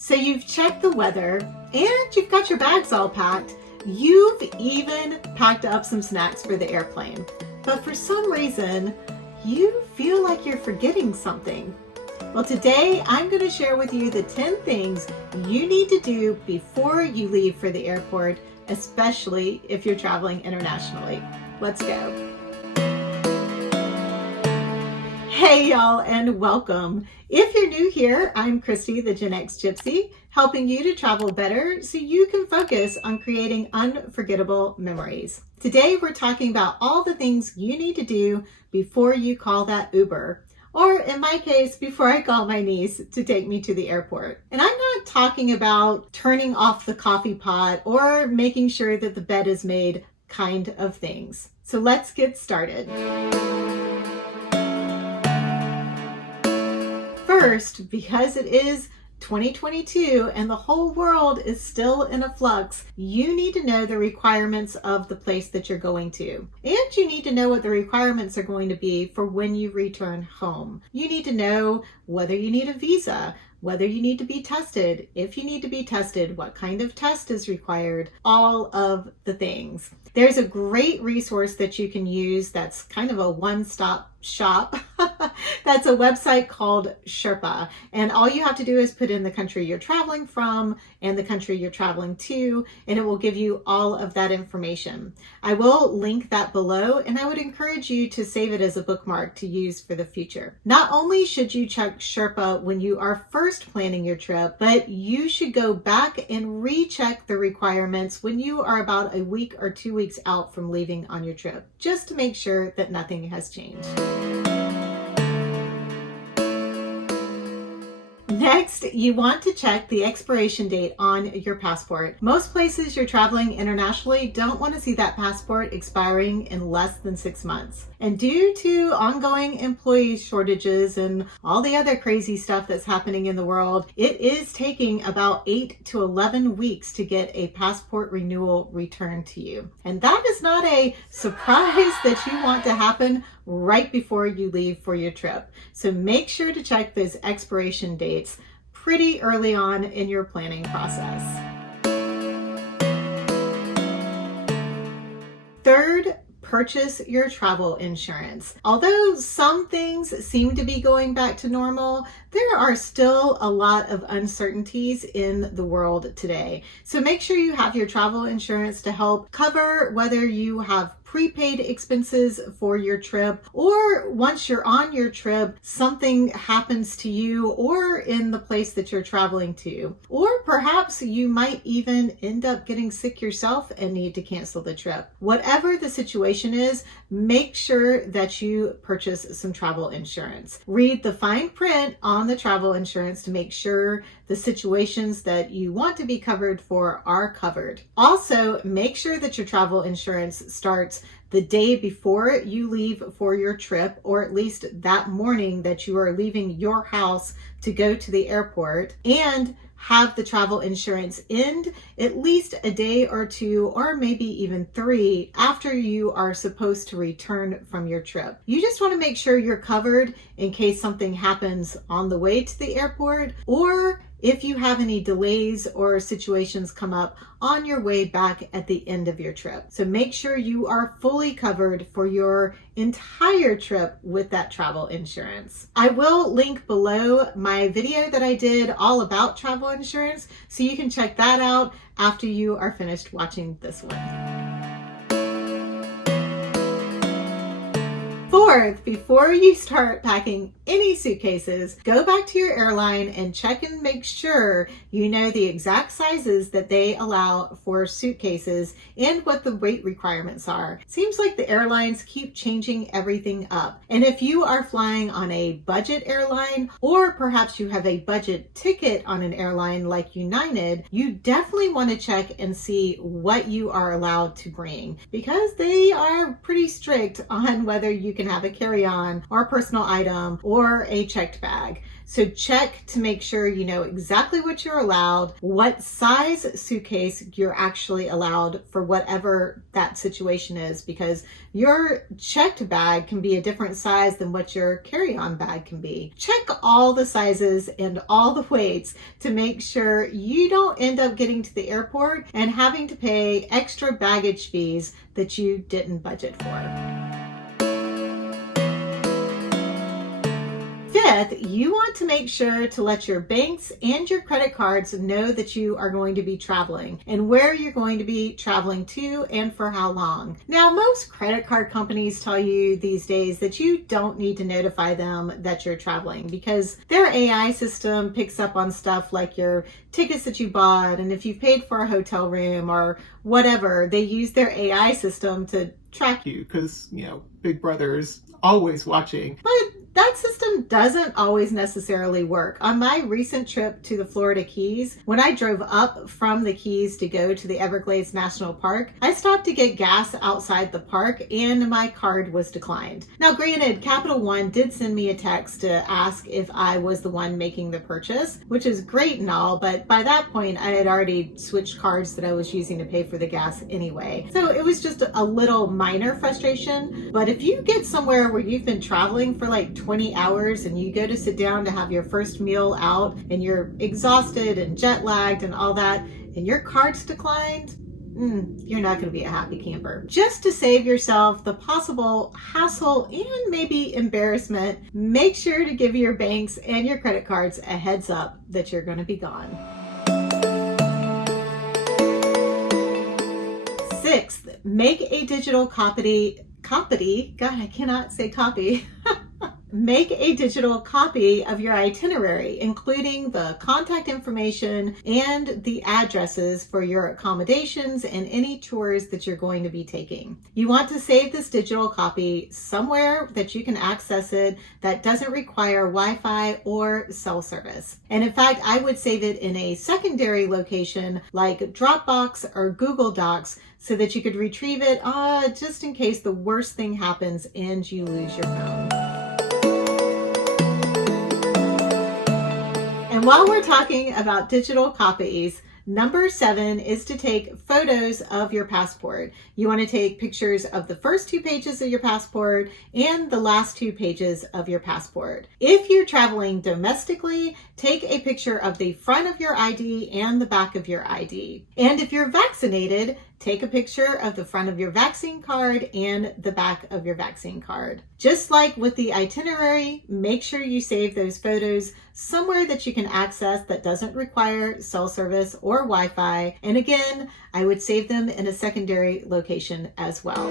So you've checked the weather and you've got your bags all packed. You've even packed up some snacks for the airplane. But for some reason, you feel like you're forgetting something. Well, today I'm going to share with you the 10 things you need to do before you leave for the airport, especially if you're traveling internationally. Let's go. Hey y'all, and welcome. If you're new here, I'm Christi, the Gen X Gypsy, helping you to travel better so you can focus on creating unforgettable memories. Today we're talking about all the things you need to do before you call that Uber. Or in my case, before I call my niece to take me to the airport. And I'm not talking about turning off the coffee pot or making sure that the bed is made kind of things. So let's get started. First, because it is 2022 and the whole world is still in a flux, you need to know the requirements of the place that you're going to. And you need to know what the requirements are going to be for when you return home. You need to know whether you need a visa, whether you need to be tested, if you need to be tested, what kind of test is required, all of the things. There's a great resource that you can use that's kind of a one-stop shop. That's a website called Sherpa. And all you have to do is put in the country you're traveling from and the country you're traveling to, and it will give you all of that information. I will link that below, and I would encourage you to save it as a bookmark to use for the future. Not only should you check Sherpa when you are first planning your trip, but you should go back and recheck the requirements when you are about a week or 2 weeks out from leaving on your trip, just to make sure that nothing has changed. Next, you want to check the expiration date on your passport. Most places you're traveling internationally don't want to see that passport expiring in less than 6 months. And due to ongoing employee shortages and all the other crazy stuff that's happening in the world, it is taking about 8 to 11 weeks to get a passport renewal returned to you. And that is not a surprise that you want to happen right before you leave for your trip. So make sure to check those expiration dates pretty early on in your planning process. Third, purchase your travel insurance. Although some things seem to be going back to normal, there are still a lot of uncertainties in the world today. So make sure you have your travel insurance to help cover whether you have prepaid expenses for your trip, or once you're on your trip, something happens to you or in the place that you're traveling to. Or perhaps you might even end up getting sick yourself and need to cancel the trip. Whatever the situation is, make sure that you purchase some travel insurance. Read the fine print on the travel insurance to make sure the situations that you want to be covered for are covered. Also, make sure that your travel insurance starts the day before you leave for your trip, or at least that morning that you are leaving your house to go to the airport, and have the travel insurance end at least a day or 2 or maybe even 3 after you are supposed to return from your trip. You just want to make sure you're covered in case something happens on the way to the airport, or if you have any delays or situations come up on your way back at the end of your trip. So make sure you are fully covered for your entire trip with that travel insurance. I will link below my video that I did all about travel insurance, so you can check that out after you are finished watching this one. Fourth, before you start packing any suitcases, go back to your airline and check and make sure you know the exact sizes that they allow for suitcases and what the weight requirements are. Seems like the airlines keep changing everything up. And if you are flying on a budget airline, or perhaps you have a budget ticket on an airline like United, you definitely want to check and see what you are allowed to bring, because they are pretty strict on whether you can have a carry-on or personal item or a checked bag. So check to make sure you know exactly what you're allowed, what size suitcase you're actually allowed for whatever that situation is, because your checked bag can be a different size than what your carry-on bag can be. Check all the sizes and all the weights to make sure you don't end up getting to the airport and having to pay extra baggage fees that you didn't budget for. Fifth, you want to make sure to let your banks and your credit cards know that you are going to be traveling and where you're going to be traveling to and for how long. Now, most credit card companies tell you these days that you don't need to notify them that you're traveling because their AI system picks up on stuff like your tickets that you bought, and if you've paid for a hotel room or whatever, they use their AI system to track you because, Big Brother is always watching. But that system doesn't always necessarily work. On my recent trip to the Florida Keys, when I drove up from the Keys to go to the Everglades National Park, I stopped to get gas outside the park and my card was declined. Now, granted, Capital One did send me a text to ask if I was the one making the purchase, which is great and all, but by that point, I had already switched cards that I was using to pay for the gas anyway. So it was just a little minor frustration. But if you get somewhere where you've been traveling for like 20 hours and you go to sit down to have your first meal out and you're exhausted and jet lagged and all that, and your card's declined, you're not going to be a happy camper. Just to save yourself the possible hassle and maybe embarrassment, make sure to give your banks and your credit cards a heads up that you're going to be gone. Sixth, make a digital copy. God, I cannot say copy. Make a digital copy of your itinerary, including the contact information and the addresses for your accommodations and any tours that you're going to be taking. You want to save this digital copy somewhere that you can access it that doesn't require Wi-Fi or cell service. And in fact, I would save it in a secondary location like Dropbox or Google Docs so that you could retrieve it just in case the worst thing happens and you lose your phone. And while we're talking about digital copies, number 7 is to take photos of your passport. You want to take pictures of the first 2 pages of your passport and the last 2 pages of your passport. If you're traveling domestically, take a picture of the front of your ID and the back of your ID. And if you're vaccinated, take a picture of the front of your vaccine card and the back of your vaccine card. Just like with the itinerary, make sure you save those photos somewhere that you can access that doesn't require cell service or Wi-Fi. And again, I would save them in a secondary location as well.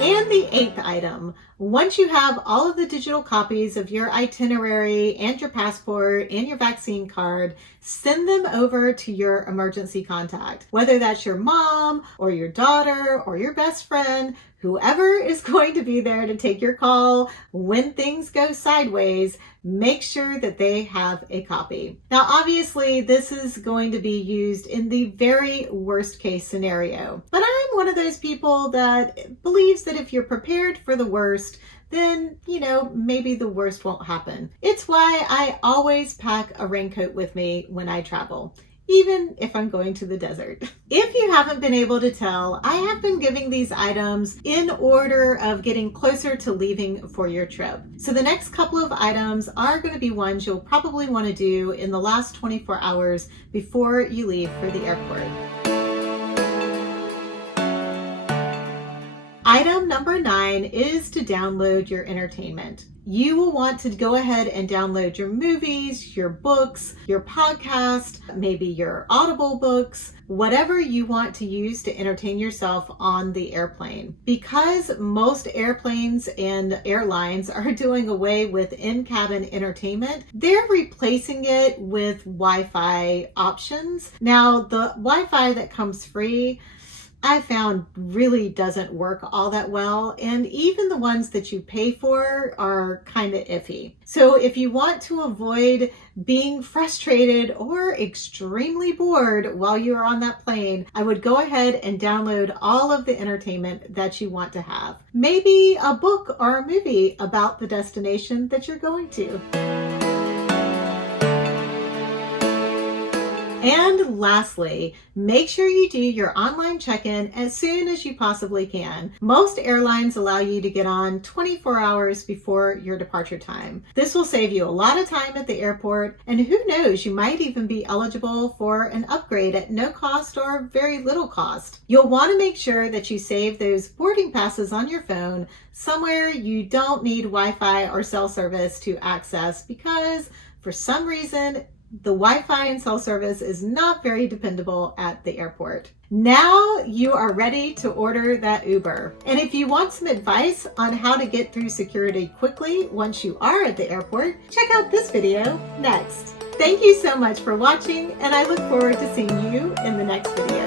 And the 8th item, once you have all of the digital copies of your itinerary and your passport and your vaccine card, send them over to your emergency contact. Whether that's your mom or your daughter or your best friend, whoever is going to be there to take your call when things go sideways, make sure that they have a copy. Now, obviously, this is going to be used in the very worst case scenario, but I'm one of those people that believes that if you're prepared for the worst, then, maybe the worst won't happen. It's why I always pack a raincoat with me when I travel, even if I'm going to the desert. If you haven't been able to tell, I have been giving these items in order of getting closer to leaving for your trip. So the next couple of items are going to be ones you'll probably want to do in the last 24 hours before you leave for the airport. Item number 9 is to download your entertainment. You will want to go ahead and download your movies, your books, your podcast, maybe your Audible books, whatever you want to use to entertain yourself on the airplane. Because most airplanes and airlines are doing away with in-cabin entertainment, they're replacing it with Wi-Fi options. Now, the Wi-Fi that comes free, I found really doesn't work all that well, and even the ones that you pay for are kind of iffy. So if you want to avoid being frustrated or extremely bored while you're on that plane, I would go ahead and download all of the entertainment that you want to have. Maybe a book or a movie about the destination that you're going to. And lastly, make sure you do your online check-in as soon as you possibly can. Most airlines allow you to get on 24 hours before your departure time. This will save you a lot of time at the airport, and who knows, you might even be eligible for an upgrade at no cost or very little cost. You'll want to make sure that you save those boarding passes on your phone somewhere you don't need Wi-Fi or cell service to access, because for some reason, the Wi-Fi and cell service is not very dependable at the airport. Now you are ready to order that Uber. And if you want some advice on how to get through security quickly once you are at the airport, check out this video next. Thank you so much for watching, and I look forward to seeing you in the next video.